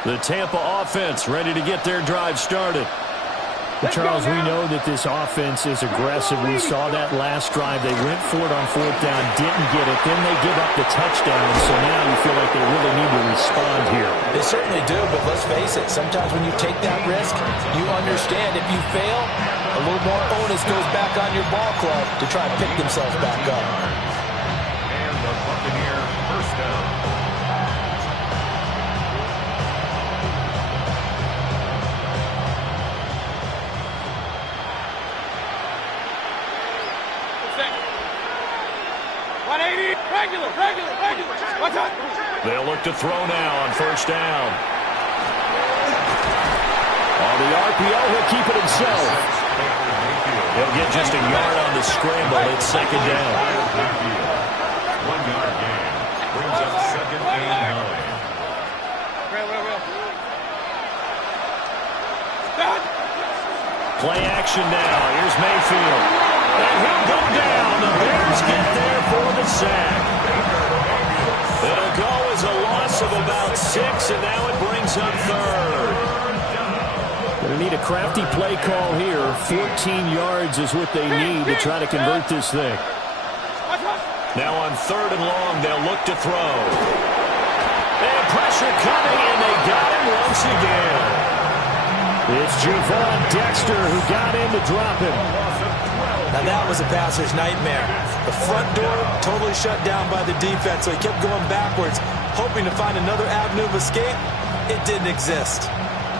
The Tampa offense ready to get their drive started. Charles, we know that this offense is aggressive. We saw that last drive. They went for it on fourth down, didn't get it. Then they give up the touchdown. So now you feel like they really need to respond here. They certainly do, but let's face it. Sometimes when you take that risk, you understand if you fail, a little more onus goes back on your ball club to try and pick themselves back up. And the Buccaneers first down. They'll look to throw now on first down. On the RPO, he'll keep it himself. He'll get just a yard on the scramble. It's second down. 1 yard gain. Brings up second and 9. Play action now. Here's Mayfield. And he'll go down. The Bears get there for the sack. It'll go as a loss of about 6, and now it brings up third. Going to need a crafty play call here. 14 yards is what they need to try to convert this thing. Now on third and long, they'll look to throw. And pressure coming, and they got him once again. It's Javon Dexter who got in to drop him. Now that was a passer's nightmare. The front door totally shut down by the defense, so he kept going backwards, hoping to find another avenue of escape. It didn't exist.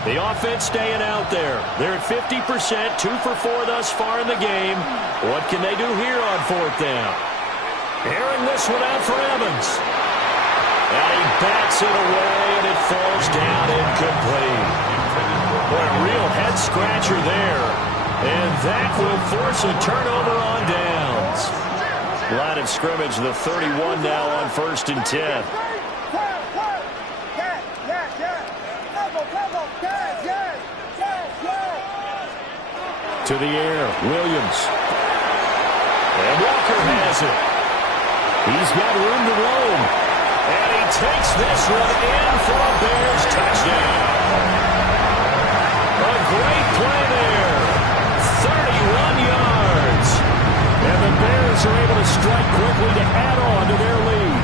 The offense staying out there. They're at 50%, 2 for 4 thus far in the game. What can they do here on fourth down? Airing this one out for Evans. And he bats it away, and it falls down incomplete. Boy, a real head-scratcher there. And that will force a turnover on downs. Line of scrimmage, the 31 now on first and 10. To the air, Williams. And Walker has it. He's got room to roam. And he takes this one in for a Bears touchdown. A great play there. 31 yards. And the Bears are able to strike quickly to add on to their lead.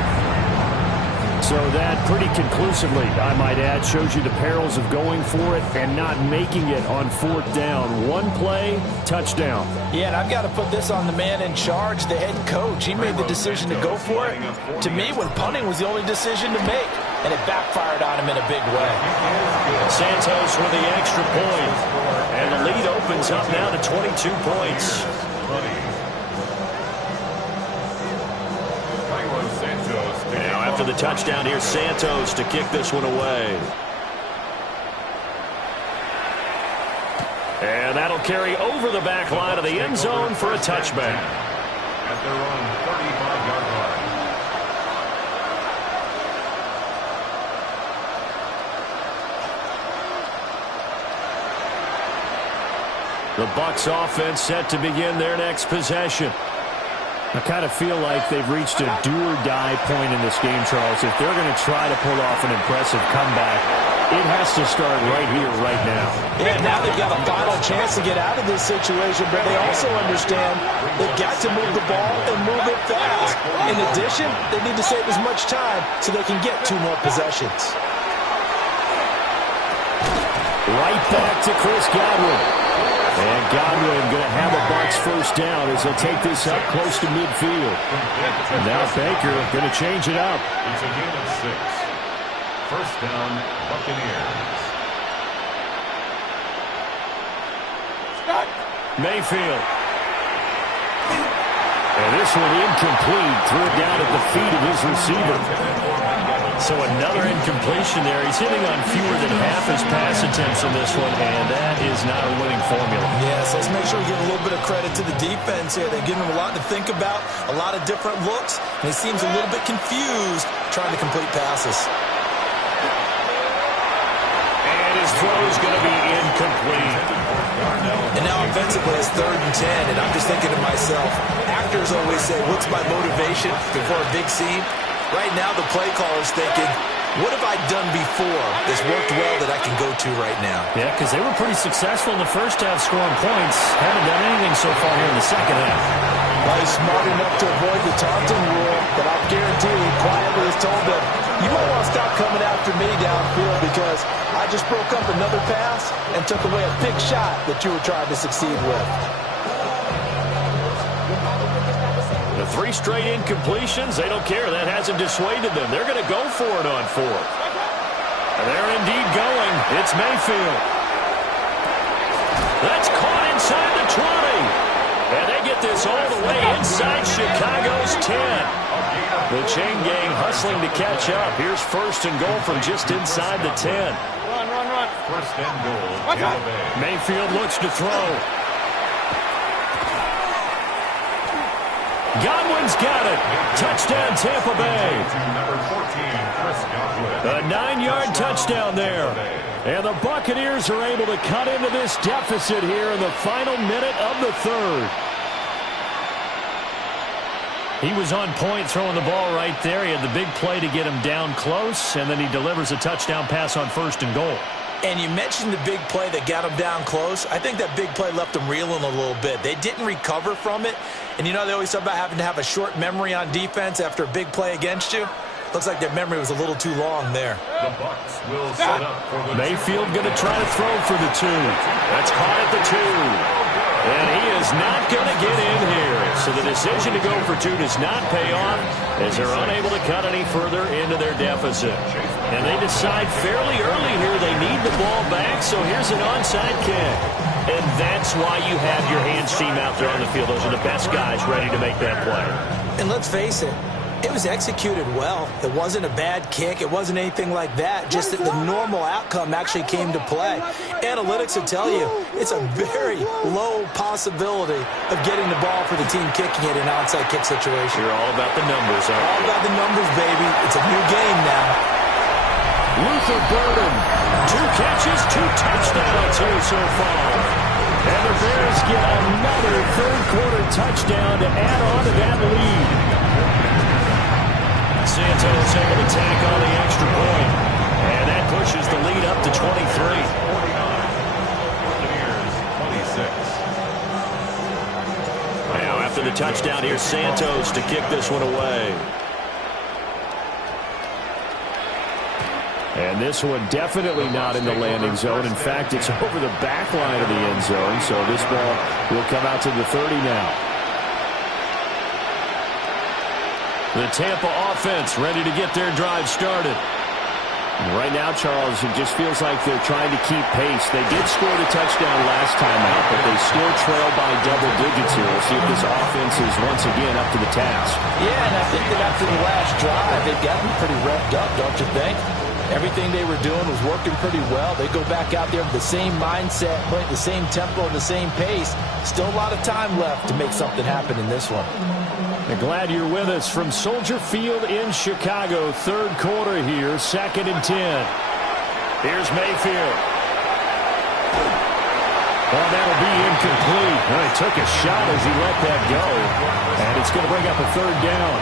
So that pretty conclusively, I might add, shows you the perils of going for it and not making it on fourth down. One play, touchdown. Yeah, and I've got to put this on the man in charge, the head coach. He made the decision to go for it. To me, when punting was the only decision to make, and it backfired on him in a big way. Santos with the extra point. And the lead opens up now to 22 points. Now after the touchdown, here's Santos to kick this one away. And that'll carry over the back line of the end zone for a touchback. At their own 35-yard line. The Bucs offense set to begin their next possession. I kind of feel like they've reached a do-or-die point in this game, Charles. If they're going to try to pull off an impressive comeback, it has to start right here, right now. Yeah, now they've got a final chance to get out of this situation, but they also understand they've got to move the ball and move it fast. In addition, they need to save as much time so they can get 2 more possessions. Right back to Chris Godwin. And Godwin going to have a Bucs first down as they'll take this up close to midfield. Now Baker going to change it up. It's a gain of 6. First down, Buccaneers. Mayfield. And this one incomplete. Threw it down at the feet of his receiver. So another incompletion there. He's hitting on fewer than half his pass attempts in this one, and that is not a winning formula. Yes, let's make sure we give a little bit of credit to the defense here. They've given him a lot to think about, a lot of different looks, and he seems a little bit confused trying to complete passes. And his throw is going to be incomplete. And now offensively it's 3rd and 10, and I'm just thinking to myself, actors always say, what's my motivation before a big scene? Right now the play caller's thinking, What have I done before that's worked well that I can go to right now? Yeah, because they were pretty successful in the first half scoring points. Haven't done anything so far here in the second half. Well, he's smart enough to avoid the taunting rule, but I'll guarantee he quietly has told them, you might want to stop coming after me downfield because I just broke up another pass and took away a big shot that you were trying to succeed with. The 3 straight incompletions, they don't care. That hasn't dissuaded them. They're going to go for it on 4th. And they're indeed going. It's Mayfield. That's caught inside the 20. And they get this all the way inside Chicago's 10. The chain gang hustling to catch up. Here's 1st and goal from just inside the 10. Run. 1st and goal. Tampa Bay. Mayfield looks to throw. Godwin's got it. Touchdown, Tampa Bay. Number 14, Chris Godwin. A 9-yard touchdown there. And the Buccaneers are able to cut into this deficit here in the final minute of the 3rd. He was on point throwing the ball right there. He had the big play to get him down close, and then he delivers a touchdown pass on 1st and goal. And you mentioned the big play that got him down close. I think that big play left them reeling a little bit. They didn't recover from it. And you know they always talk about having to have a short memory on defense after a big play against you. Looks like their memory was a little too long there. The Bucs will set up for the Mayfield going to try to throw for the 2. That's caught at the 2. And he is not going to get in here. So the decision to go for 2 does not pay off as they're unable to cut any further into their deficit. And they decide fairly early here they need the ball back, so here's an onside kick. And that's why you have your hands team out there on the field. Those are the best guys ready to make that play. And let's face it, it was executed well. It wasn't a bad kick. It wasn't anything like that. Just that the normal outcome actually came to play. Analytics will tell you it's a very low possibility of getting the ball for the team kicking it in an onside kick situation. You're all about the numbers, aren't you? All about the numbers, baby. It's a new game now. Luther Burden, 2 catches, 2 touchdowns here so far. And the Bears get another 3rd-quarter touchdown to add on to that lead. Santos able to tack on the extra point. And that pushes the lead up to 23. 49. Buccaneers, 26. Now after the touchdown, here's Santos to kick this one away. And this one definitely not in the landing zone. In fact, it's over the back line of the end zone. So this ball will come out to the 30 now. The Tampa offense ready to get their drive started. And right now, Charles, it just feels like they're trying to keep pace. They did score the touchdown last time out, but they still trail by double digits here. We'll see if this offense is once again up to the task. Yeah, and I think that after the last drive, they've gotten pretty revved up, don't you think? Everything they were doing was working pretty well. They go back out there with the same mindset, playing the same tempo and the same pace. Still a lot of time left to make something happen in this one. I'm glad you're with us from Soldier Field in Chicago. 3rd quarter here, 2nd and 10. Here's Mayfield. Well, that'll be incomplete. Well, he took a shot as he let that go. And it's going to bring up a 3rd down.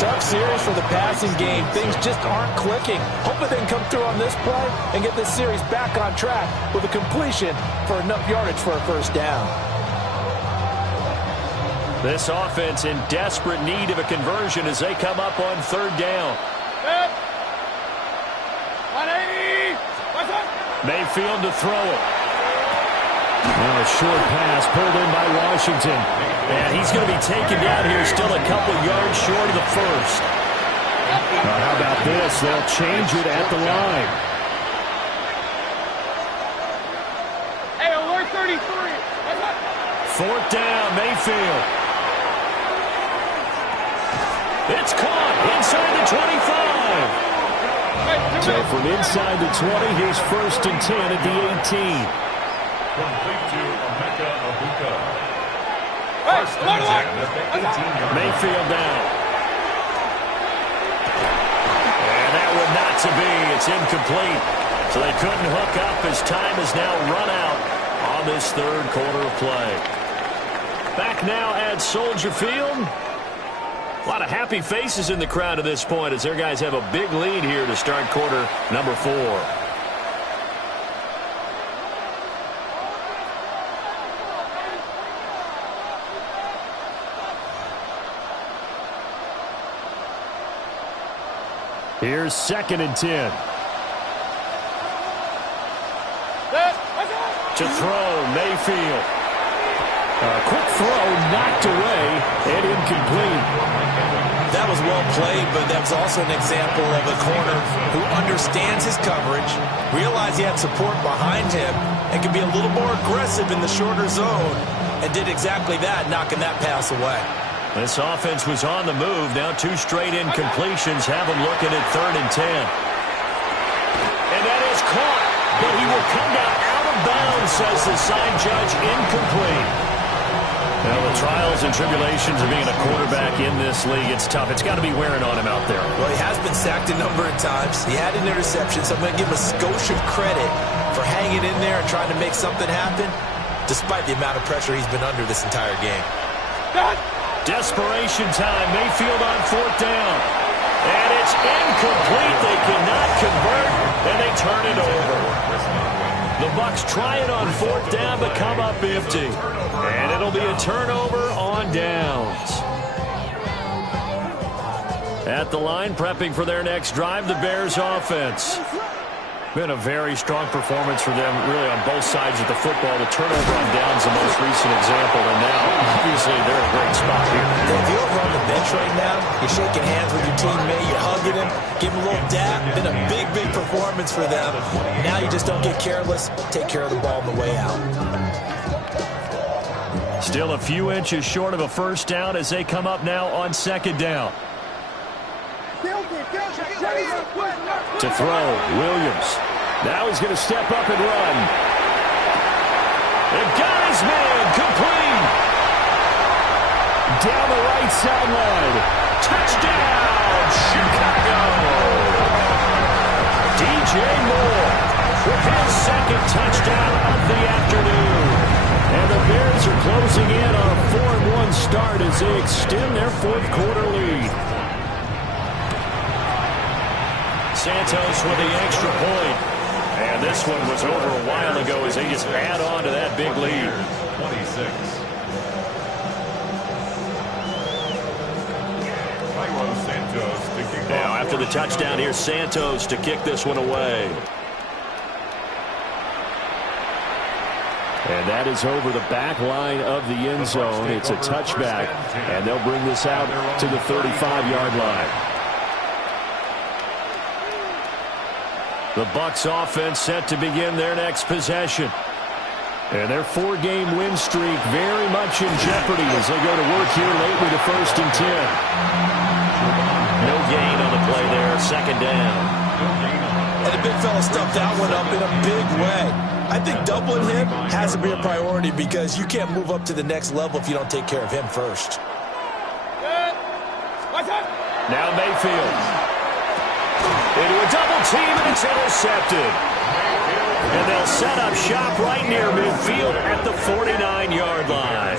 Tough series for the passing game. Things just aren't clicking. Hoping they can come through on this play and get this series back on track with a completion for enough yardage for a 1st down. This offense in desperate need of a conversion as they come up on 3rd down. Mayfield to throw it. Now a short pass pulled in by Washington. And he's going to be taken down here, still a couple yards short of the 1st. Now how about this? They'll change it at the line. Hey, alert 33. 4th down, Mayfield. It's caught inside the 25. So from inside the 20, here's 1st and 10 at the 18. Complete to Emeka Egbuka. Hey, Mayfield down. And that one not to be. It's incomplete. So they couldn't hook up as time is now run out on this 3rd quarter of play. Back now at Soldier Field. A lot of happy faces in the crowd at this point as their guys have a big lead here to start quarter number 4. Here's 2nd and 10. To throw, Mayfield. A quick throw, knocked away, and incomplete. That was well played, but that was also an example of a corner who understands his coverage, realized he had support behind him, and can be a little more aggressive in the shorter zone, and did exactly that, knocking that pass away. This offense was on the move. Now 2 straight incompletions have them looking at 3rd and 10. And that is caught, but he will come down out of bounds, says the side judge, incomplete. Well, the trials and tribulations of being a quarterback in this league, it's tough. It's got to be wearing on him out there. Well, he has been sacked a number of times. He had an interception, so I'm going to give him a skosh of credit for hanging in there and trying to make something happen, despite the amount of pressure he's been under this entire game. Desperation time. Mayfield on 4th down. And it's incomplete. They cannot convert, and they turn it over. The Bucs try it on 4th down, but come up empty. And it'll be a turnover on downs. At the line, prepping for their next drive, the Bears offense. Been a very strong performance for them, really, on both sides of the football. The turnover on downs, the most recent example, and now, obviously, they're in a great spot here. If you're over on the bench right now, you're shaking hands with your teammate, you're hugging him, giving him a little dap. Been a big, big performance for them. Now you just don't get careless, take care of the ball on the way out. Still a few inches short of a first down as they come up now on 2nd down. To throw, Williams. Now he's going to step up and run. And got his man, complete. Down the right sideline. Touchdown, Chicago. DJ Moore with his 2nd touchdown of the afternoon. And the Bears are closing in on a 4-1 start as they extend their 4th quarter lead. Santos with the extra point. And this one was over a while ago as they just add on to that big lead. 26. Now after the touchdown, here's Santos to kick this one away. And that is over the back line of the end zone. It's a touchback, and they'll bring this out to the 35-yard line. The Bucs offense set to begin their next possession. And their 4-game win streak very much in jeopardy as they go to work here late with the 1st and 10. No gain on the play there, 2nd down. And the big fella stuffed that one up in a big way. I think doubling him has to be a priority because you can't move up to the next level if you don't take care of him first. Now Mayfield. Into a double team, and it's intercepted. And they'll set up shop right near midfield at the 49-yard line.